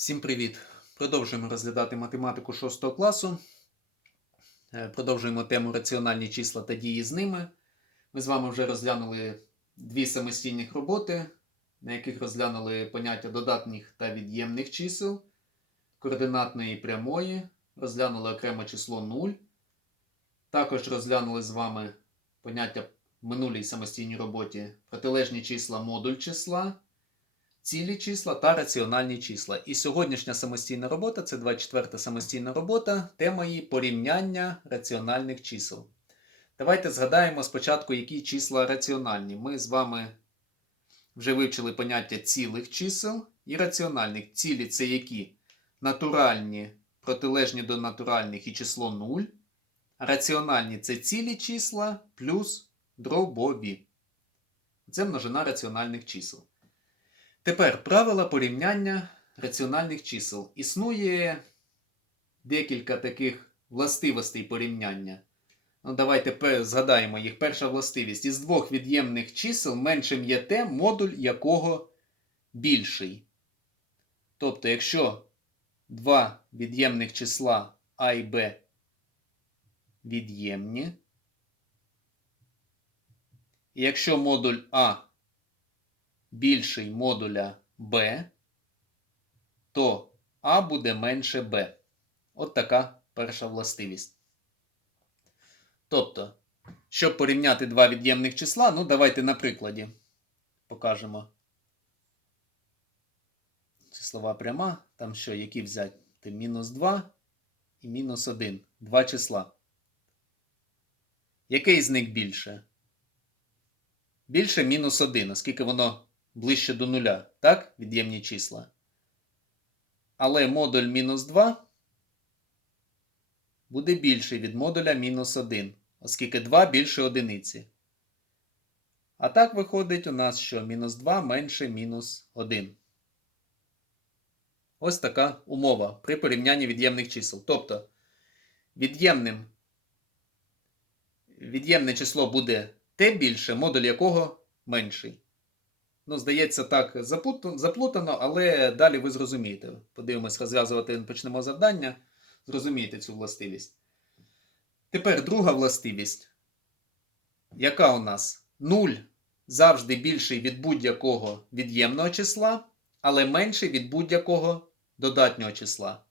Всім привіт! Продовжуємо розглядати математику 6 класу. Е, Продовжуємо тему раціональні числа та дії з ними. Ми з вами вже розглянули дві самостійних роботи, на яких розглянули поняття додатніх та від'ємних чисел, координатної прямої, розглянули окремо число 0. Також розглянули з вами поняття в минулій самостійній роботі протилежні числа модуль числа цілі числа та раціональні числа. І сьогоднішня самостійна робота це 24-та самостійна робота, тема її порівняння раціональних чисел. Давайте згадаємо спочатку, які числа раціональні. Ми з вами вже вивчили поняття цілих чисел і раціональних. Цілі це які? Натуральні, протилежні до натуральних і число 0. Раціональні це цілі числа плюс дробові. Це множина раціональних чисел. Тепер правила порівняння раціональних чисел. Існує декілька таких властивостей порівняння. Ну, давайте згадаємо їх. Перша властивість. Із двох від'ємних чисел меншим є те, модуль якого більший. Тобто, якщо два від'ємних числа А і Б від'ємні, і якщо модуль А більший модуля b, то А буде менше b. От така перша властивість. Тобто, щоб порівняти два від'ємних числа, ну давайте на прикладі покажемо. Числова пряма, там що, які взяти? Мінус 2 і мінус 1. Два числа. Який з них більше? Більше мінус 1, оскільки воно ближче до нуля, так? Від'ємні числа. Але модуль мінус 2 буде більший від модуля мінус 1, оскільки 2 більше одиниці. А так виходить у нас, що мінус 2 менше мінус 1. Ось така умова при порівнянні від'ємних чисел. Тобто від'ємним від'ємне число буде те більше, модуль якого менший. Ну, здається, так заплутано, але далі ви зрозумієте. Подивимось, розв'язувати почнемо завдання. Зрозумієте цю властивість. Тепер друга властивість. Яка у нас? 0 завжди більший від будь-якого від'ємного числа, але менший від будь-якого додатнього числа.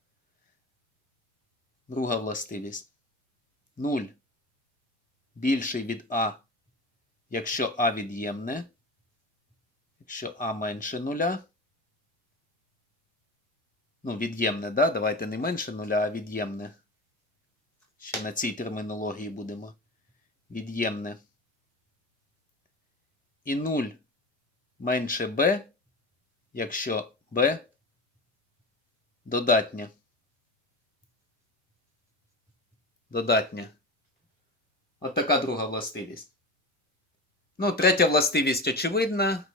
Друга властивість. 0 більший від А, якщо А від'ємне якщо А менше нуля. Ну, від'ємне, да? Давайте не менше нуля, а від'ємне. Ще на цій термінології будемо. Від'ємне. І 0 менше b, якщо b додатнє. Додатнє. От така друга властивість. Ну, третя властивість очевидна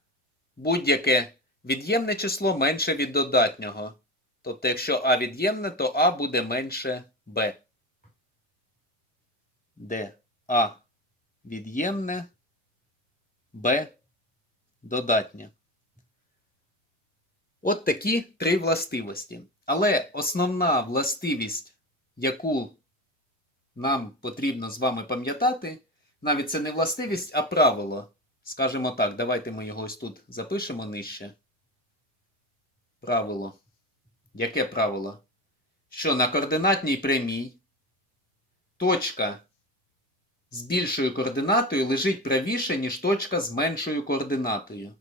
будь-яке від'ємне число менше від додатнього. Тобто, якщо А від'ємне, то А буде менше Б. Де А від'ємне, Б додатнє. От такі три властивості. Але основна властивість, яку нам потрібно з вами пам'ятати, навіть це не властивість, а правило. Скажемо так, давайте ми його ось тут запишемо нижче. Правило. Яке правило? Що на координатній прямій точка з більшою координатою лежить правіше, ніж точка з меншою координатою.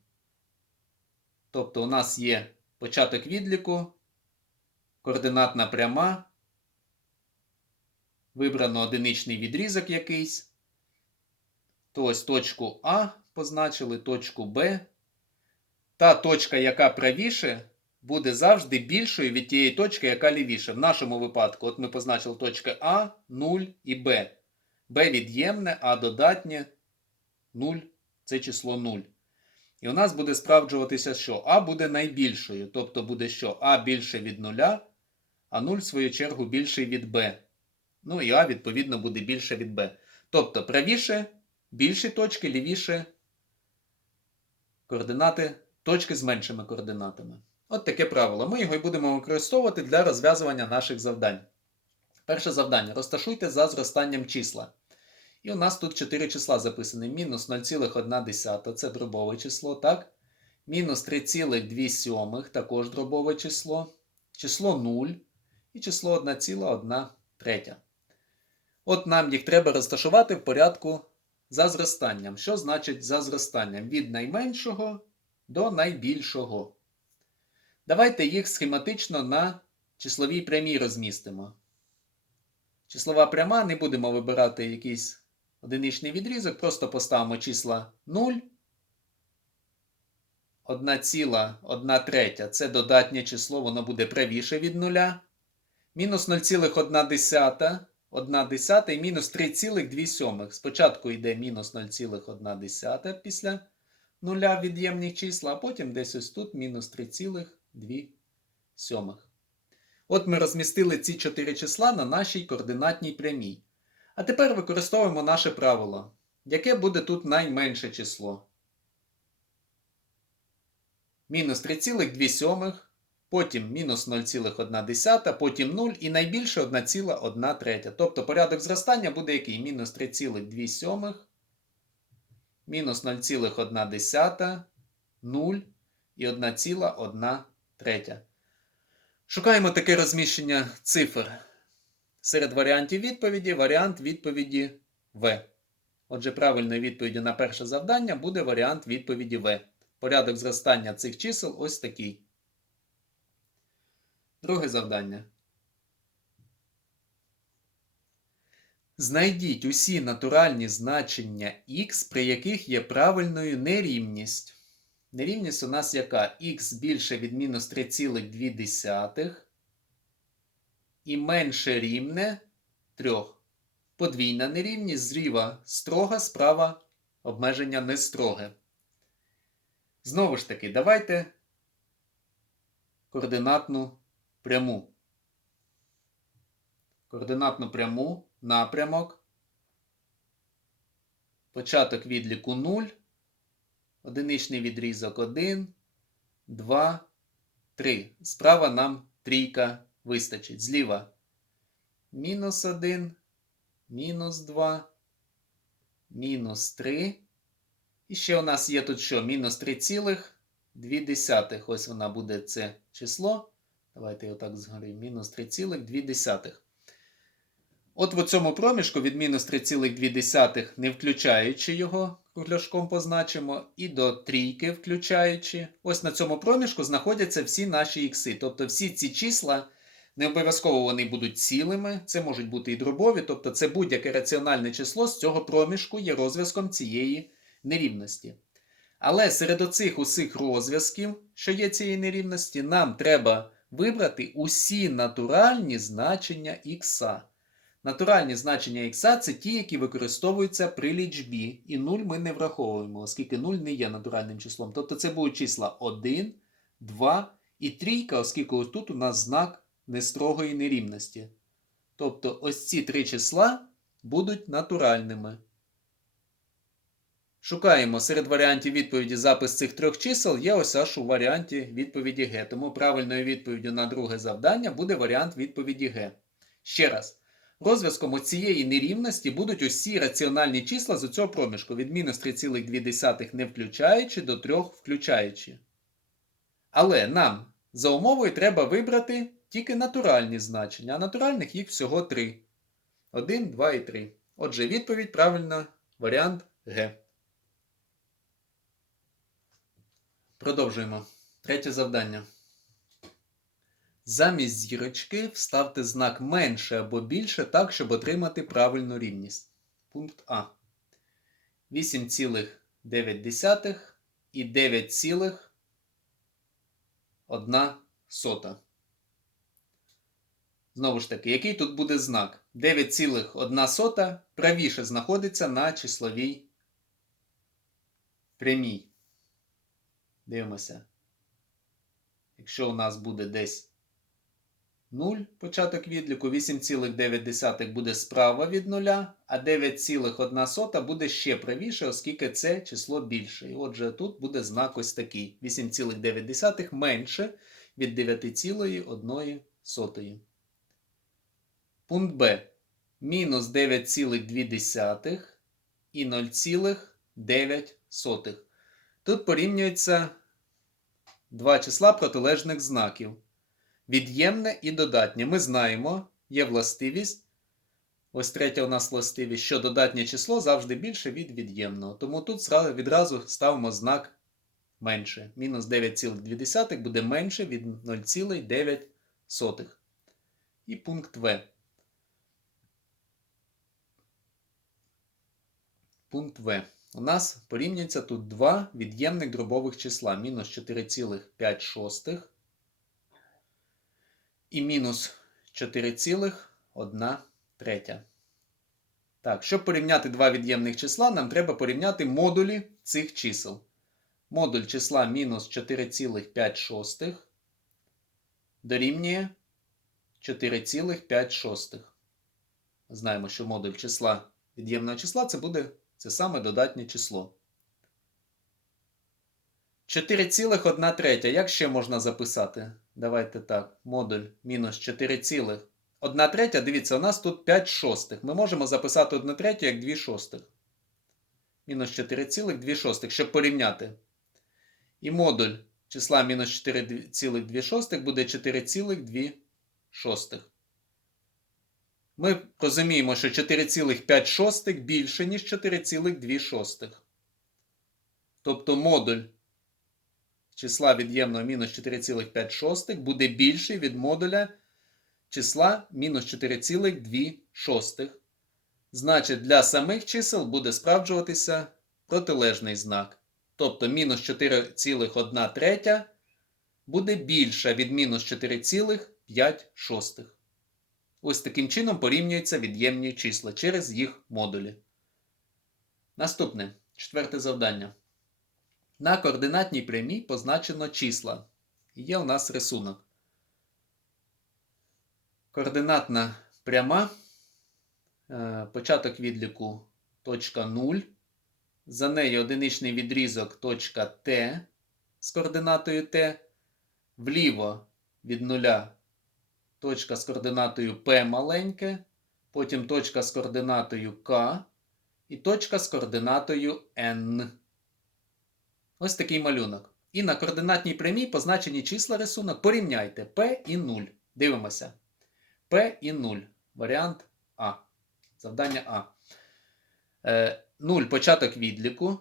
Тобто у нас є початок відліку, координатна пряма, вибрано одиничний відрізок якийсь. То ось точку А позначили, точку Б. Та точка, яка правіше, буде завжди більшою від тієї точки, яка лівіше. В нашому випадку, от ми позначили точки А, 0 і Б. Б від'ємне, А додатнє 0 це число 0. І у нас буде справджуватися, що А буде найбільшою. Тобто буде що А більше від 0, а 0, в свою чергу, більший від Б. Ну і А, відповідно, буде більше від Б. Тобто правіше більші точки, лівіше координати, точки з меншими координатами. От таке правило. Ми його і будемо використовувати для розв'язування наших завдань. Перше завдання. Розташуйте за зростанням числа. І у нас тут 4 числа записані. Мінус 0,1 це дробове число, так? Мінус 3,2 також дробове число. Число 0 і число 1,1 третя. От нам їх треба розташувати в порядку за зростанням. Що значить за зростанням? Від найменшого до найбільшого. Давайте їх схематично на числовій прямій розмістимо. Числова пряма, не будемо вибирати якийсь одиничний відрізок, просто поставимо числа 0. 1,1 третя це додатнє число, воно буде правіше від нуля. Мінус 0,1 1 і мінус 3,2. Спочатку йде мінус 0,1 після нуля від'ємні числа, а потім десь ось тут мінус 3,2. От ми розмістили ці 4 числа на нашій координатній прямій. А тепер використовуємо наше правило. Яке буде тут найменше число? Мінус 3,2, потім мінус 0,1, потім 0 і найбільше 1,1 третя. Тобто порядок зростання буде який? Мінус 3,2, мінус 0,1, 0 і 1,1 третя. Шукаємо таке розміщення цифр. Серед варіантів відповіді варіант відповіді В. Отже, правильною відповіддю на перше завдання буде варіант відповіді В. Порядок зростання цих чисел ось такий. Друге завдання. Знайдіть усі натуральні значення х, при яких є правильною нерівність. Нерівність у нас яка? х більше від мінус 3,2 і менше рівне 3. Подвійна нерівність зліва строга, справа обмеження не строге. Знову ж таки, давайте координатну пряму. Координатну пряму, напрямок. Початок відліку 0. Одиничний відрізок 1, 2, 3. Справа нам трійка вистачить. Зліва мінус 1, мінус 2, мінус 3. І ще у нас є тут що? Мінус 3,2. Ось вона буде це число. Давайте його так згорі. Мінус 3,2. От в цьому проміжку від мінус 3,2, не включаючи його, кругляшком позначимо, і до трійки включаючи. Ось на цьому проміжку знаходяться всі наші ікси. Тобто всі ці числа, не обов'язково вони будуть цілими, це можуть бути і дробові, тобто це будь-яке раціональне число з цього проміжку є розв'язком цієї нерівності. Але серед оцих усіх розв'язків, що є цієї нерівності, нам треба вибрати усі натуральні значення х. Натуральні значення х це ті, які використовуються при лічбі, і 0 ми не враховуємо, оскільки 0 не є натуральним числом. Тобто це будуть числа 1, 2 і трійка, оскільки ось тут у нас знак нестрогої нерівності. Тобто ось ці три числа будуть натуральними. Шукаємо серед варіантів відповіді запис цих трьох чисел є ось аж у варіанті відповіді Г. Тому правильною відповіддю на друге завдання буде варіант відповіді Г. Ще раз. Розв'язком цієї нерівності будуть усі раціональні числа з цього проміжку від мінус 3,2 не включаючи до 3 включаючи. Але нам за умовою треба вибрати тільки натуральні значення, а натуральних їх всього 3. 1, 2 і 3. Отже, відповідь правильна варіант Г. Продовжуємо. Третє завдання. Замість зірочки вставте знак менше або більше так, щоб отримати правильну рівність. Пункт А. 8,9 і 9,1 сота. Знову ж таки, який тут буде знак? 9,1 сота правіше знаходиться на числовій прямій. Дивимося. Якщо у нас буде десь 0 початок відліку, 8,9 буде справа від 0, а 9,1 буде ще правіше, оскільки це число більше. І отже, тут буде знак ось такий. 8,9 менше від 9,1. Пункт Б. Мінус 9,2 і 0,9. Тут порівнюються два числа протилежних знаків. Від'ємне і додатнє. Ми знаємо, є властивість. Ось третя у нас властивість, що додатнє число завжди більше від від'ємного. Тому тут відразу ставимо знак менше. Мінус 9,2 буде менше від 0,9. І пункт В. Пункт В. У нас порівнюється тут два від'ємних дробових числа. Мінус 4,5 і мінус 4,1 третя. Так, щоб порівняти два від'ємних числа, нам треба порівняти модулі цих чисел. Модуль числа мінус 4,5 дорівнює 4,5. Знаємо, що модуль числа від'ємного числа це буде це саме додатнє число. 4,1 третя. Як ще можна записати? Давайте так. Модуль мінус 4, 1 третя, дивіться, у нас тут 5 шостих. Ми можемо записати 1 третю як 2 шостих. Мінус 4,2 шостих, щоб порівняти. І модуль числа мінус 4,2 шостих буде 4,2 шостих. Ми розуміємо, що 4,5 шостих більше, ніж 4,2. Тобто модуль числа від'ємного мінус 4,5 буде більший від модуля числа мінус 4,2. Значить, для самих чисел буде справджуватися протилежний знак. Тобто мінус 4,1 третя буде більша від мінус 4,5 шостих. Ось таким чином порівнюються від'ємні числа через їх модулі. Наступне четверте завдання. На координатній прямій позначено числа. Є у нас рисунок. Координатна пряма. е, Початок відліку точка 0. За нею одиничний відрізок точка Т з координатою Т. Вліво від нуля точка з координатою P маленьке, потім точка з координатою К і точка з координатою N. Ось такий малюнок. І на координатній прямій позначені числа рисунок. Порівняйте P і 0. Дивимося. P і 0. Варіант А. Завдання А. Е, 0 початок відліку.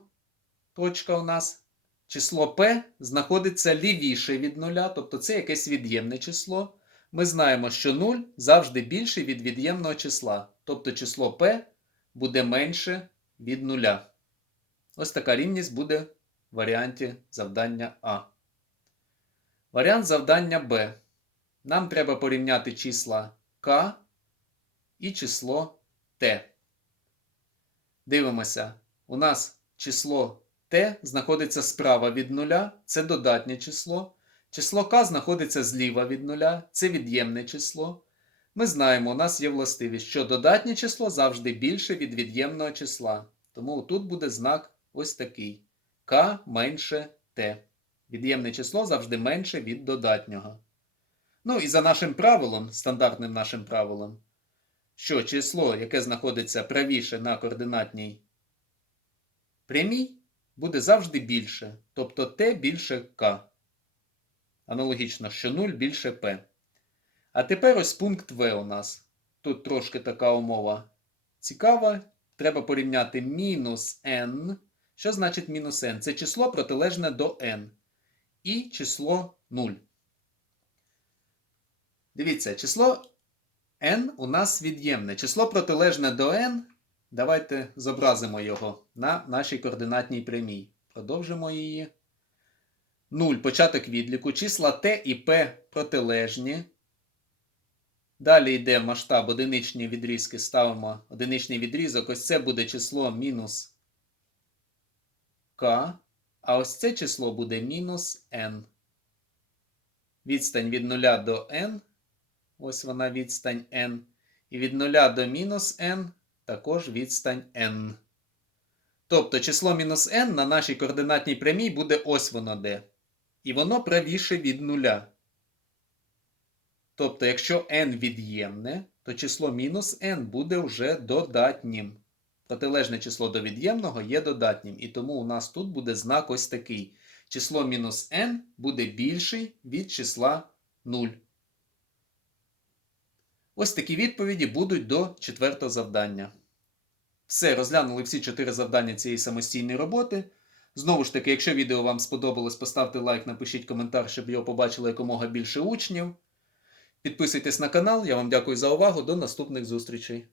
Точка у нас. Число P знаходиться лівіше від нуля, тобто це якесь від'ємне число. Ми знаємо, що 0 завжди більше від від'ємного числа. Тобто число P буде менше від нуля. Ось така рівність буде в варіанті завдання А. Варіант завдання Б. Нам треба порівняти числа К і число Т. Дивимося. У нас число Т знаходиться справа від нуля, це додатнє число. Число К знаходиться зліва від нуля, це від'ємне число. Ми знаємо, у нас є властивість, що додатнє число завжди більше від від'ємного числа. Тому тут буде знак ось такий: К менше Т. Від'ємне число завжди менше від додатнього. Ну і за нашим правилом, стандартним нашим правилом, що число, яке знаходиться правіше на координатній прямій, буде завжди більше. Тобто Т більше К. Аналогічно, що 0 більше P. А тепер ось пункт В у нас. Тут трошки така умова цікава. Треба порівняти мінус n. Що значить мінус n? Це число протилежне до n. І число 0. Дивіться, число n у нас від'ємне. Число протилежне до n. Давайте зобразимо його на нашій координатній прямій. Продовжимо її. 0 початок відліку, числа t і p протилежні. Далі йде масштаб одиничні відрізки, ставимо одиничний відрізок. Ось це буде число мінус k, а ось це число буде мінус n. Відстань від 0 до n. Ось вона відстань n. І від 0 до мінус n також відстань n. Тобто число мінус n на нашій координатній прямій буде ось воно де. І воно правіше від нуля. Тобто, якщо n від'ємне, то число мінус n буде вже додатнім. Протилежне число до від'ємного є додатнім. І тому у нас тут буде знак ось такий. Число мінус n буде більший від числа 0. Ось такі відповіді будуть до четвертого завдання. Все, розглянули всі чотири завдання цієї самостійної роботи. Знову ж таки, якщо відео вам сподобалось, поставте лайк, напишіть коментар, щоб його побачило якомога більше учнів. Підписуйтесь на канал, я вам дякую за увагу. До наступних зустрічей.